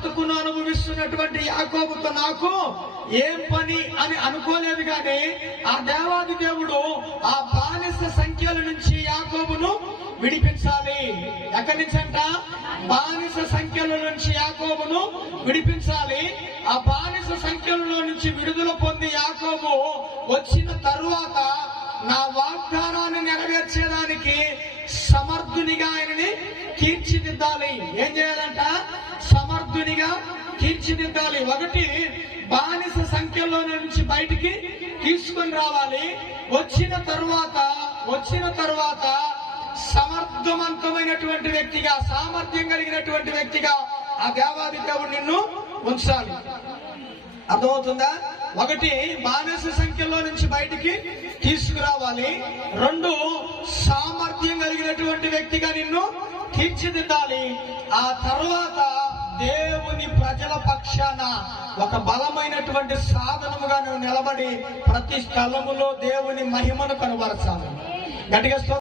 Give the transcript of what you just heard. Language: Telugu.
బ్రతుకును అనుభవిస్తున్నటువంటి యాకోబుతో నాకు ఏం పని అని అనుకోలేదు. కానీ ఆ దేవాది దేవుడు ఆ బానిస సంఖ్యల నుంచి యాకోబును విడిపించాలి. ఎక్కడి నుంచి అంట? బానిస సంఖ్యల నుంచి యాకోబును విడిపించాలి. ఆ బానిస సంఖ్యలలో నుంచి విడుదల పొంది యాకోబు వచ్చిన తరువాత నా వాగ్దానాన్ని నెరవేర్చేదానికి సమర్థునిగా ఆయనని తీర్చిదిద్దాలి. ఏం చేయాలంట? సమర్థునిగా తీర్చిదిద్దాలి. ఒకటి, బానిస సంఖ్యలో నుంచి బయటికి తీసుకొని రావాలి. వచ్చిన తరువాత సమర్థవంతమైనటువంటి వ్యక్తిగా, సామర్థ్యం కలిగినటువంటి వ్యక్తిగా ఆ దేవాది దేవుడు నిన్ను ఉంచాలి. అర్థమవుతుందా? ఒకటి, బానిస సంఖ్యలో నుంచి బయటికి తీసుకురావాలి. రెండు, సామర్థ్యం కలిగినటువంటి వ్యక్తిగా నిన్ను తీర్చిదిద్దాలి. ఆ తర్వాత దేవుని ప్రజల పక్షాన ఒక బలమైనటువంటి సాధనముగా నువ్వు నిలబడి ప్రతి స్థలములో దేవుని మహిమను కనబరచాలి. గట్టిగా